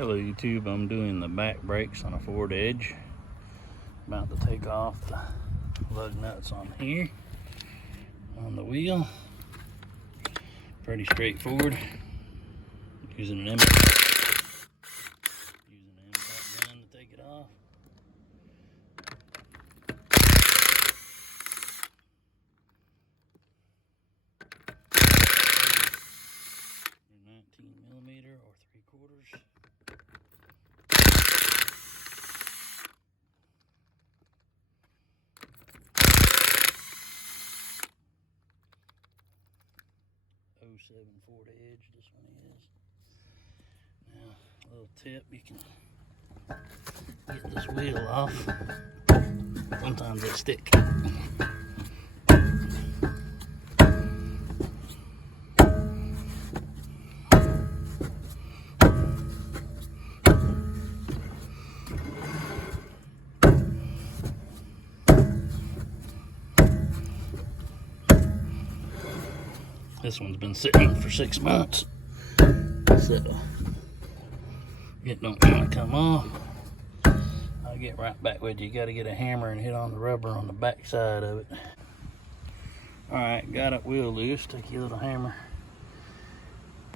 Hello YouTube, I'm doing the back brakes on a Ford Edge. About to take off the lug nuts on here, on the wheel. Pretty straightforward. Using an impact gun to take it off. Your 19mm or 3/4. Ford Edge, this one is. Now, a little tip, you can get this wheel off. Sometimes they stick. This one's been sitting for 6 months, so it don't want to come off. I'll get right back with you. You got to get a hammer and hit on the rubber on the back side of it. Alright, got it wheel loose. Take your little hammer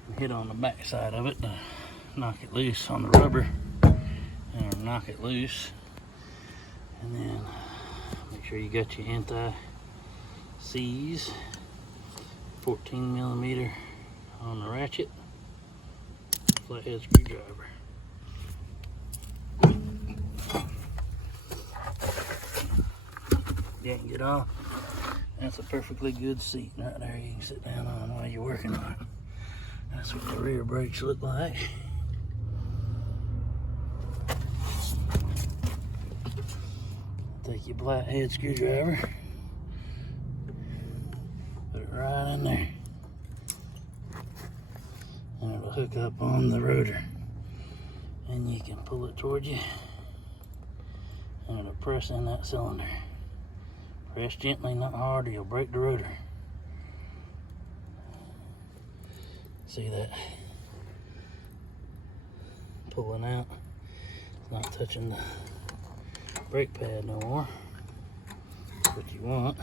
and hit on the back side of it to knock it loose on the rubber, and knock it loose. And then make sure you got your anti-seize. 14mm on the ratchet, flathead screwdriver. You can get off. That's a perfectly good seat right there. You can sit down on while you're working on it. That's what the rear brakes look like. Take your flathead screwdriver. Put it right in there, and it'll hook up on the rotor, and you can pull it toward you, and it'll press in that cylinder. Press gently, not hard, or you'll break the rotor. See that? Pulling out. It's not touching the brake pad no more. That's what you want.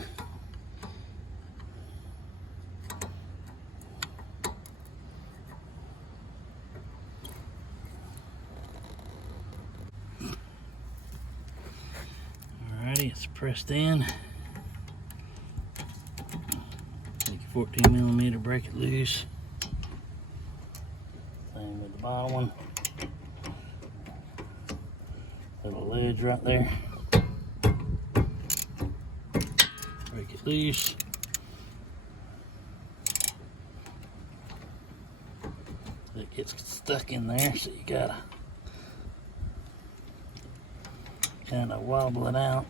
Alrighty, it's pressed in. Take your 14mm, break it loose. Same with the bottom one. Little ledge right there. Break it loose. It gets stuck in there, so you gotta kind of wobble it out.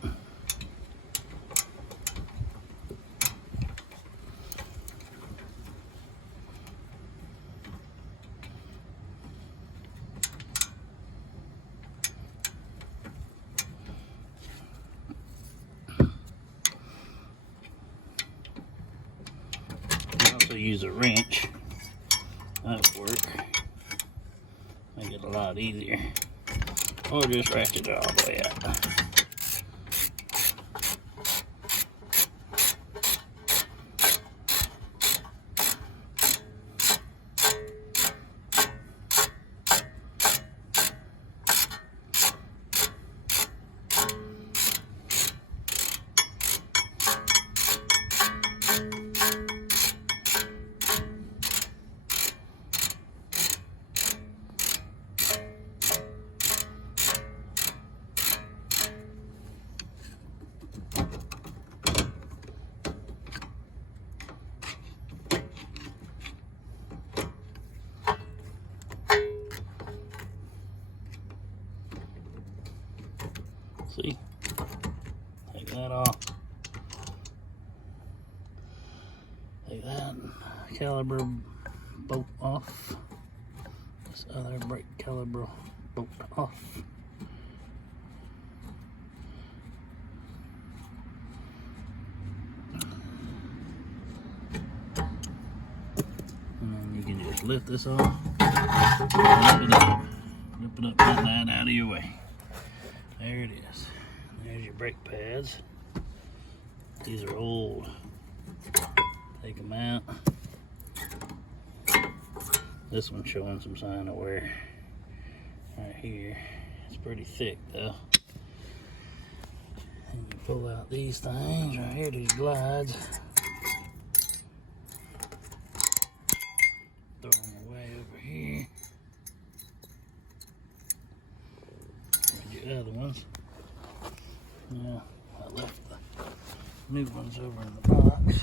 You also use a wrench. That'll work. Make it a lot easier. Or just ratchet it all the way out. See? Take that off. Take that caliper bolt off. This other brake caliper bolt off. And then you can just lift this off. Flip Flip it up and that out of your way. There it is. There's your brake pads. These are old. Take them out. This one's showing some sign of wear right here. It's pretty thick though. And you pull out these things right here, these glides. Throw them away over here. There's your other ones. Now, I left the new ones over in the box.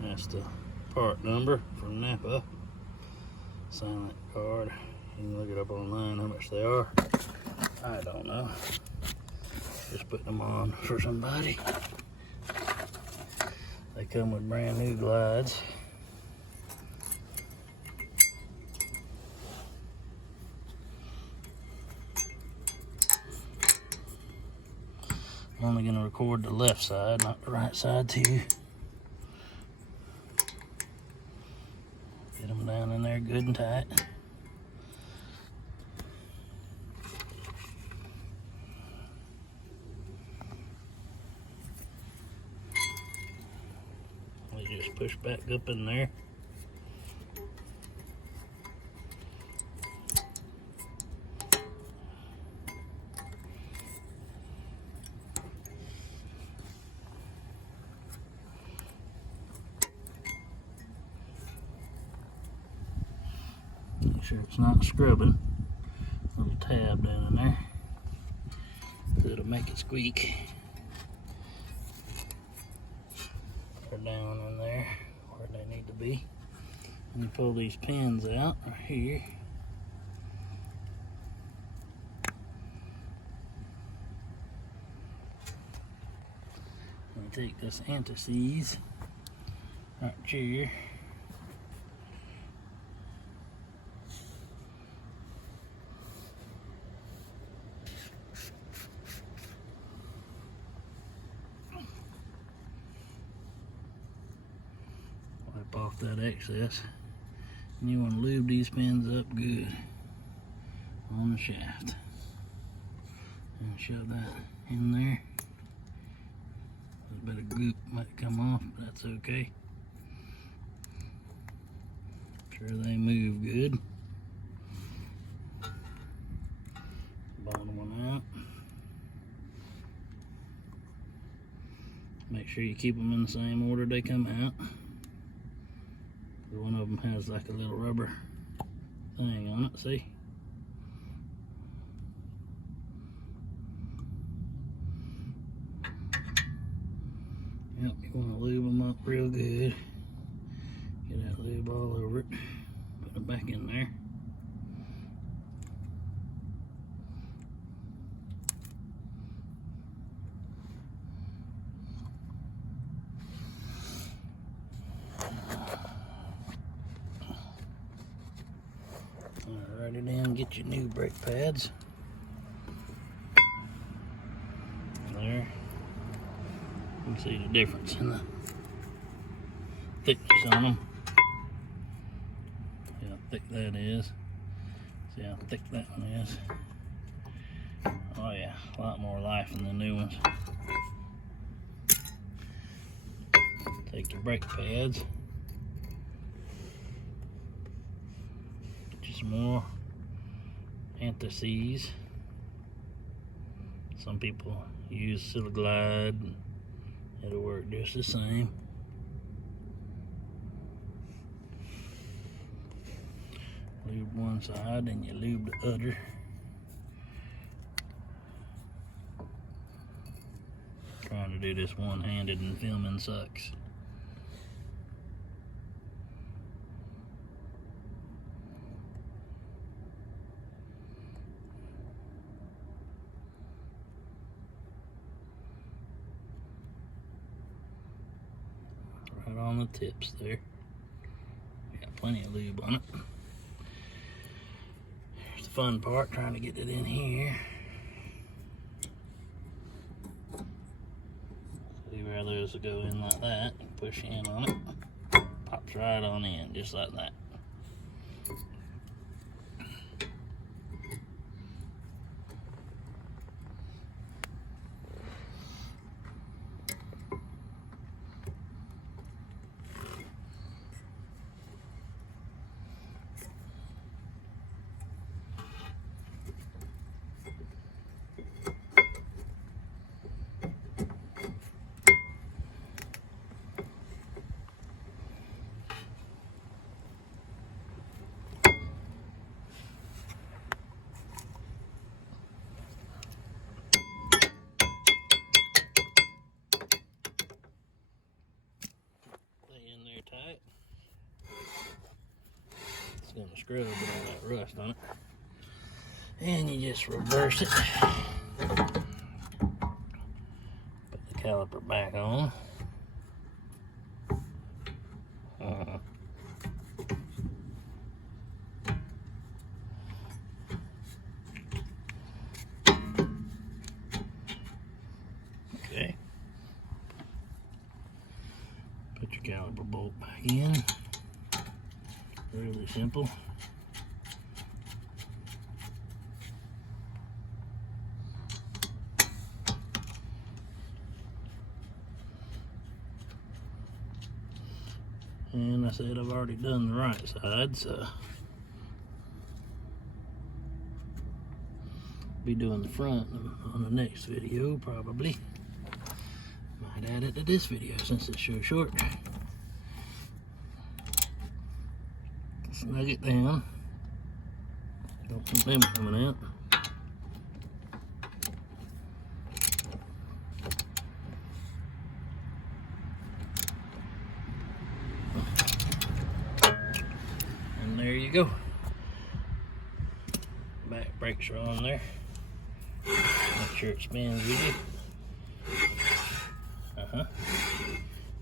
That's the part number from Napa. Silent card. You can look it up online how much they are. I don't know. Just putting them on for somebody. They come with brand new glides. I'm only going to record the left side, not the right side too. Get them down in there good and tight. We just push back up in there. Make sure it's not scrubbing. Little tab down in there. It'll make it squeak. They're down in there where they need to be. And you pull these pins out right here. And take this anti-seize right here. Wipe off that excess. And you want to lube these pins up good on the shaft. And shove that in there. A bit of goop might come off, but that's okay. Make sure they move good. Bottom one out. Make sure you keep them in the same order they come out. One of them has like a little rubber thing on it, see? Yep, you want to lube them up real good. Get that lube all over it. Put it back in there. Alrighty then, get your new brake pads. There. You can see the difference in the thickness on them. See how thick that is. See how thick that one is. Oh yeah, a lot more life in the new ones. Take your brake pads. Get you some more anti-seize. Some people use Silglide. It'll work just the same. Lube one side and you lube the other. Trying to do this one-handed and filming sucks. Right on the tips there. Got plenty of lube on it. the fun part, trying to get it in here. See where those will go in like that. Push in on it. Pops right on in, just like that. Tight. It's gonna scrub all that rust on it. And you just reverse it. Put the caliper back on. Okay. Put your caliper bolt back in. Really simple. And I said I've already done the right side, so be doing the front on the next video probably. Might add it to this video since it's so short. Snug it down. Don't want them coming out. And there you go. Back brakes are on there. Make sure it spins with you.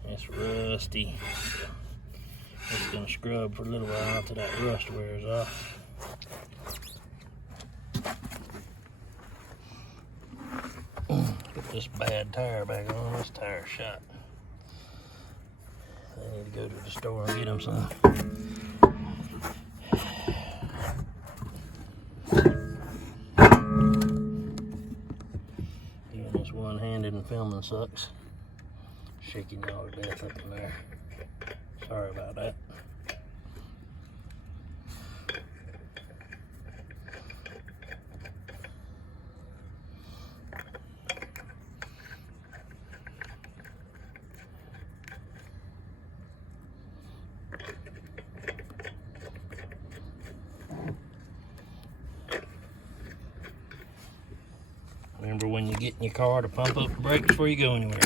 It's rusty. So it's gonna scrub for a little while till that rust wears off. Put this bad tire back on. This tire's shot. I need to go to the store and get them some. Doing this one-handed and filming sucks. Shaking y'all to death up in there. Sorry about that. Remember when you get in your car to pump up the brakes before you go anywhere.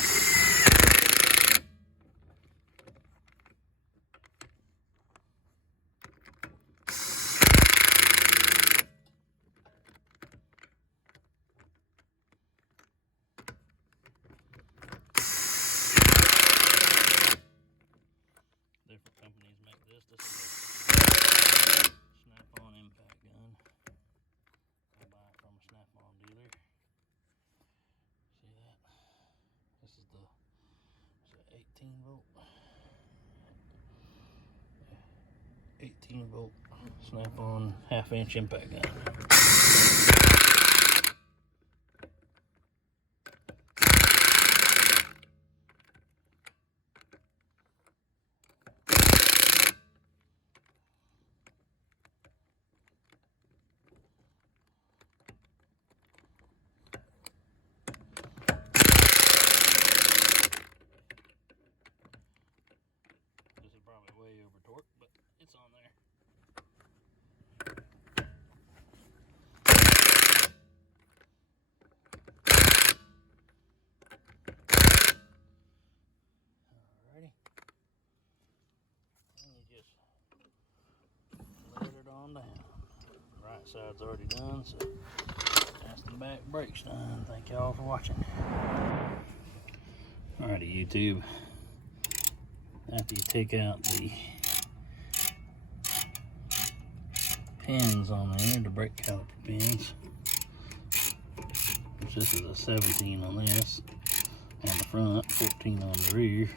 Different companies make this. This is a Snap-on impact gun. I buy it from a Snap-on dealer. See that? This is the 18 volt. 18 volt Snap-on half-inch impact gun. Way over torque, but it's on there. Alrighty. And you just let it on down. Right side's already done, so that's the back brakes done. Thank y'all for watching. Alrighty, YouTube. After you take out the pins on there, the brake caliper pins. This is a 17 on this on the front, 14 on the rear.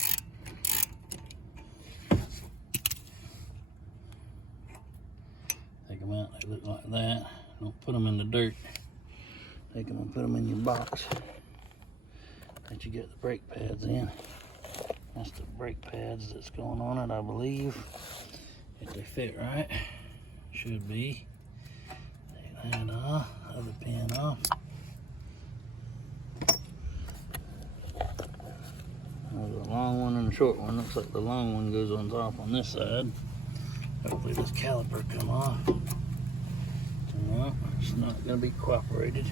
Take them out, they look like that. Don't put them in the dirt. Take them and put them in your box that you get the brake pads in. That's the brake pads that's going on it, I believe. If they fit right, should be. Take that off, other pin off. There's a long one and a short one. Looks like the long one goes on top on this side. Hopefully this caliper come off. No, it's not going to be cooperated.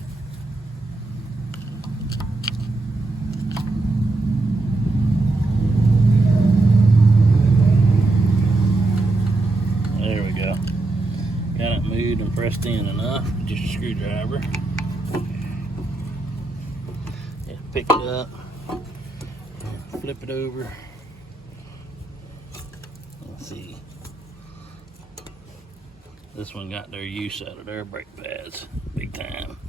There we go. Got it moved and pressed in enough. Just a screwdriver. Yeah, pick it up. Flip it over. Let's see. This one got their use out of their brake pads, big time.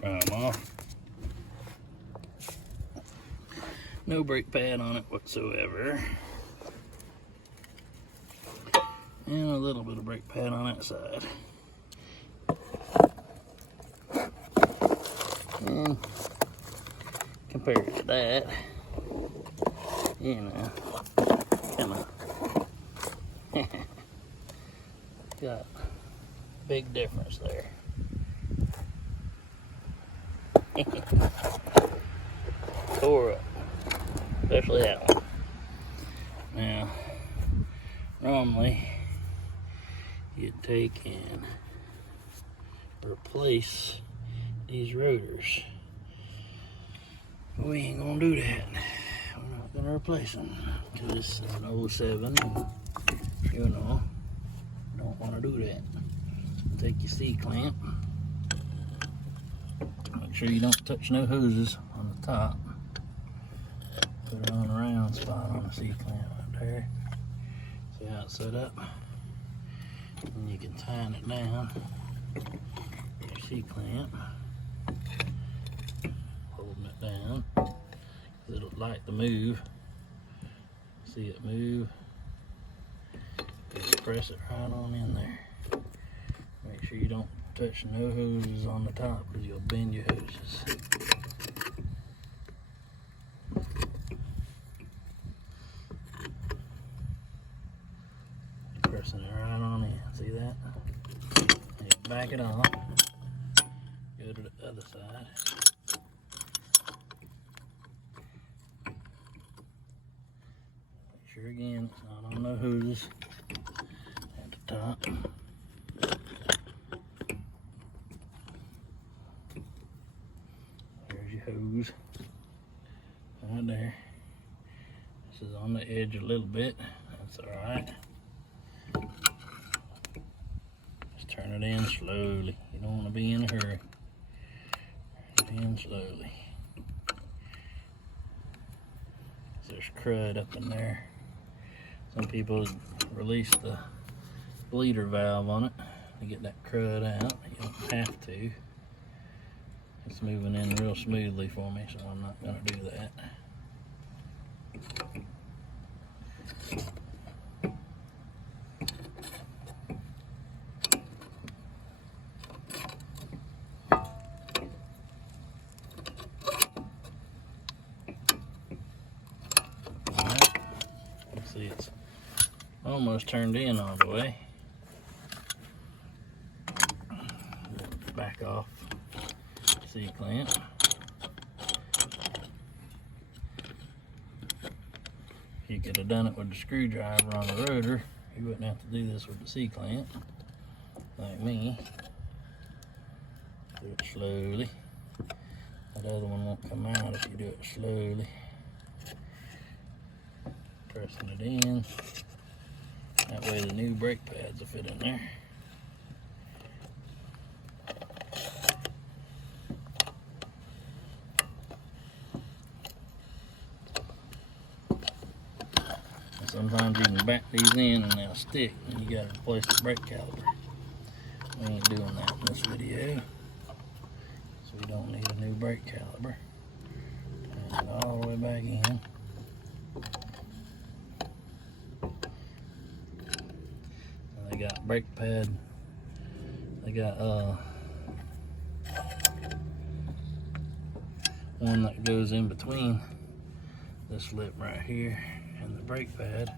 Pry them off. No brake pad on it whatsoever. And a little bit of brake pad on that side. And compared to that, you know, come on. Got a big difference there. Tore up, especially that one. Now, normally, you'd take and replace these rotors. We ain't gonna do that. We're not gonna replace them because this is an 07. You know, don't want to do that. Take your C-clamp. Make sure you don't touch no hoses on the top. Put it on a round spot on the C-clamp right there. See how it's set up? And you can tighten it down. Your C-clamp. Holding it down. It'll like to move. See it move. Just press it right on in there. Make sure you don't touch no hoses on the top because you'll bend your hoses. Pressing it right on in. See that? And back it off. Go to the other side. Make sure again it's not on no hoses at the top. There's your hose. Right there. This is on the edge a little bit. That's alright. Just turn it in slowly. You don't want to be in a hurry. Turn it in slowly. There's crud up in there. Some people release the bleeder valve on it to get that crud out. You don't have to. It's moving in real smoothly for me, so I'm not going to do that. See, it's almost turned in all the way. Back off C-clamp. If you could have done it with the screwdriver on the rotor, you wouldn't have to do this with the C-clamp, like me. Do it slowly. That other one won't come out if you do it slowly. Pressing it in. That way the new brake pads will fit in there. sometimes you can back these in and they'll stick and you gotta replace the brake caliper. We ain't doing that in this video. So we don't need a new brake caliper. Turn it all the way back in. And they got brake pad. They got one that goes in between this lip right here and the brake pad,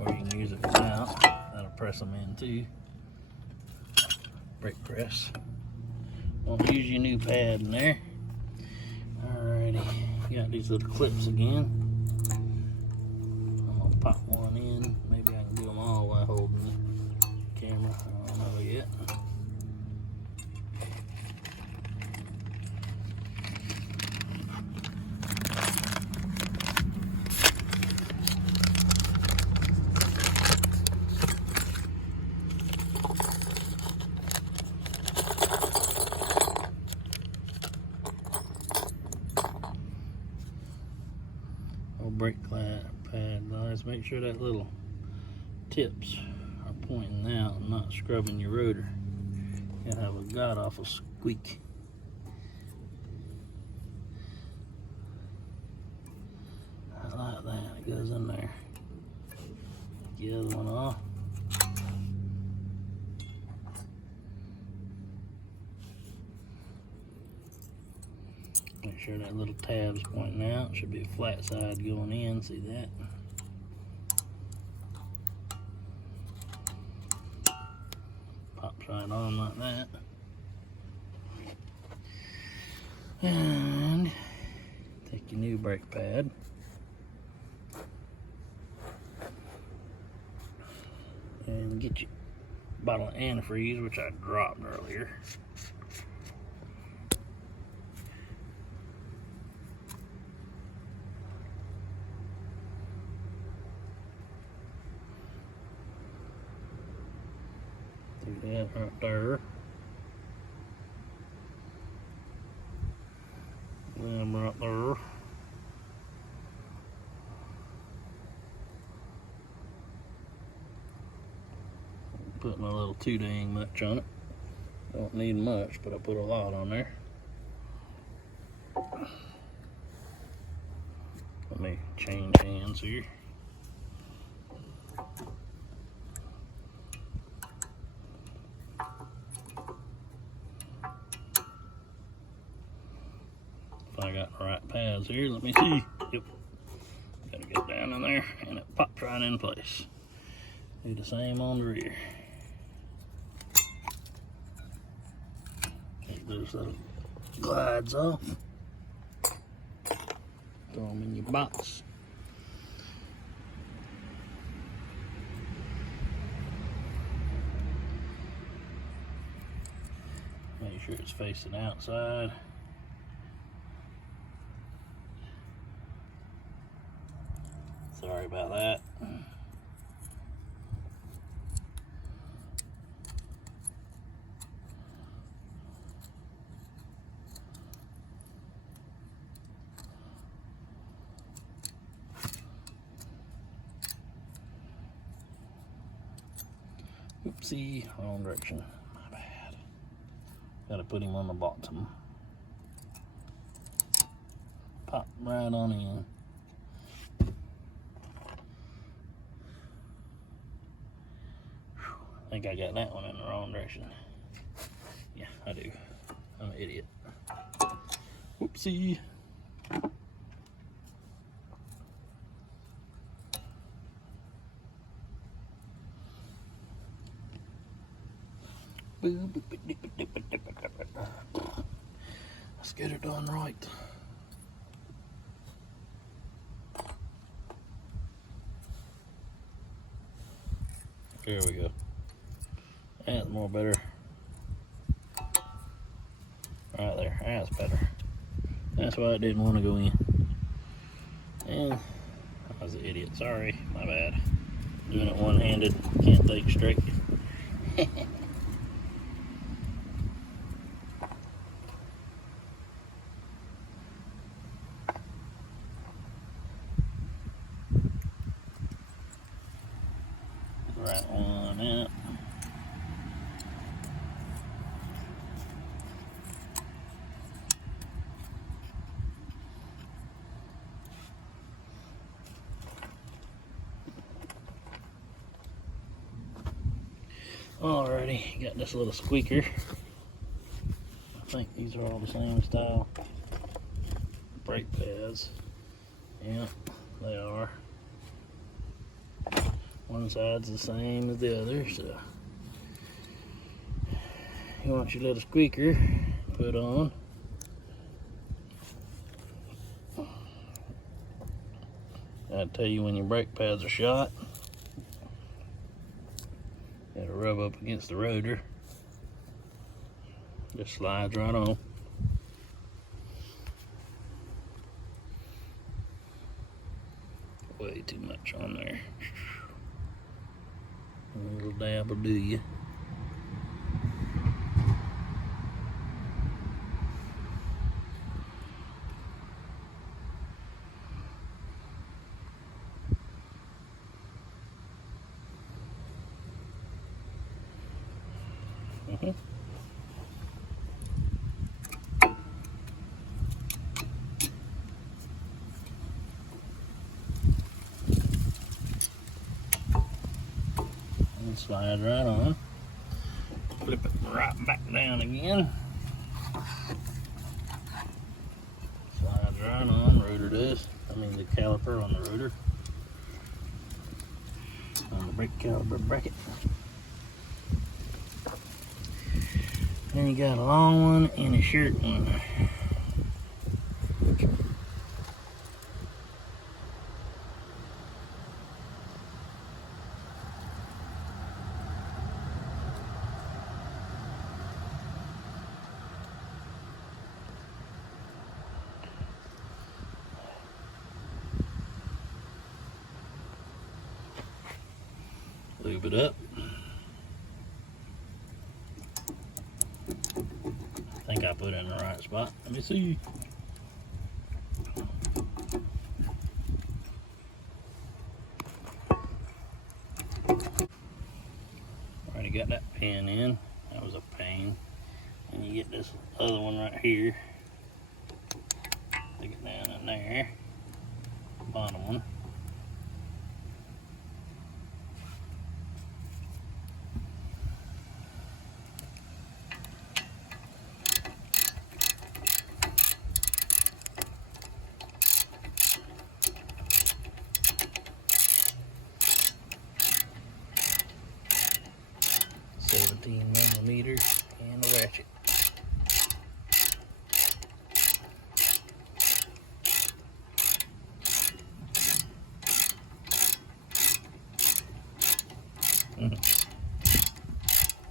or you can use it without. That'll press them in too. Brake press. Don't use your new pad in there. Alrighty, got these little clips again. I'm gonna pop one in. Maybe I can do them all while holding the camera. I don't know yet. Brake pad guys, make sure that little tips are pointing out and not scrubbing your rotor. You'll have a god awful squeak. I like that, it goes in there. Get the other one off. Make sure that little tab's pointing out. Should be a flat side going in. See that? Pops right on like that. And take your new brake pad. And get your bottle of antifreeze, which I dropped earlier. Do that right there. Them right there. Putting a little too dang much on it. Don't need much, but I put a lot on there. Let me change hands here. If I got the right pads here, let me see. Yep. Gotta get down in there and it pops right in place. Do the same on the rear. Take those little glides off. Throw them in your box. Make sure it's facing outside. Sorry about that. Oopsie, wrong direction. My bad. Gotta put him on the bottom. Pop right on in. I think I got that one in the wrong direction. Yeah, I do. I'm an idiot. Whoopsie. Let's get it done right. There we go. That's more better. Right there. That's better. That's why I didn't want to go in. And I was an idiot. Sorry. My bad. Doing it one-handed. Can't think straight. one out. Alrighty, got this little squeaker. I think these are all the same style brake pads. Yeah, they are. One side's the same as the other, so you want your little squeaker put on. That'll tell you when your brake pads are shot. It'll rub up against the rotor. Just slides right on. Way too much on there. A little dab will do you. And slide right on. Flip it right back down again. Slides right on, rotor does. I mean the caliper on the rotor. On the brake caliper bracket. Then you got a long one and a short one. Lube it up. I think I put it in the right spot. Let me see. Already got that pin in. That was a pain. And you get this other one right here. Stick it down in there. Bottom one. $17mm and a ratchet.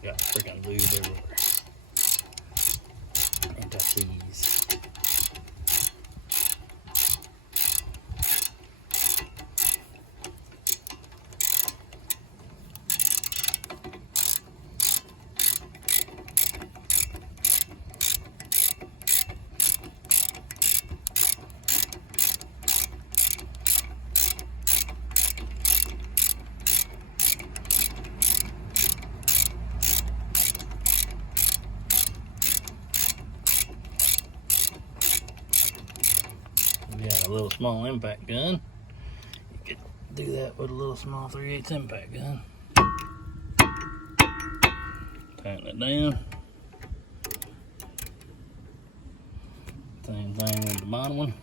Got freaking lube everywhere. Anti-freeze. Yeah, a little small impact gun. You could do that with a little small 3/8 impact gun. Tighten it down. Same thing with the bottom one.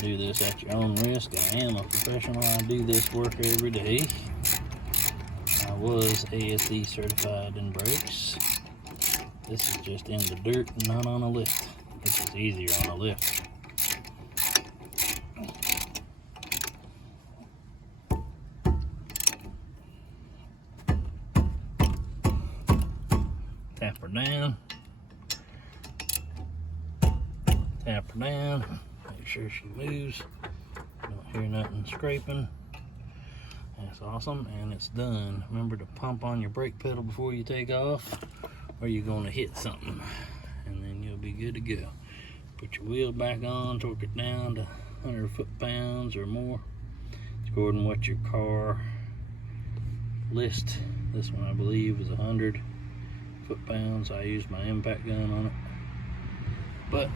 Do this at your own risk. I am a professional. I do this work every day. I was ASE certified in brakes. This is just in the dirt, not on a lift. This is easier on a lift. Tap her down. Tap her down. Make sure she moves. Don't hear nothing scraping. That's awesome, and it's done. Remember to pump on your brake pedal before you take off, or you're going to hit something, and then you'll be good to go. Put your wheel back on, torque it down to 100 foot-pounds or more. It's according to what your car list. This one I believe is 100 foot-pounds. I used my impact gun on it. But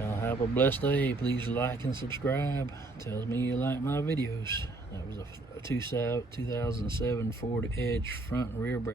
y'all have a blessed day. Please like and subscribe. Tells me you like my videos. That was a 2007 Ford Edge front and rear brake.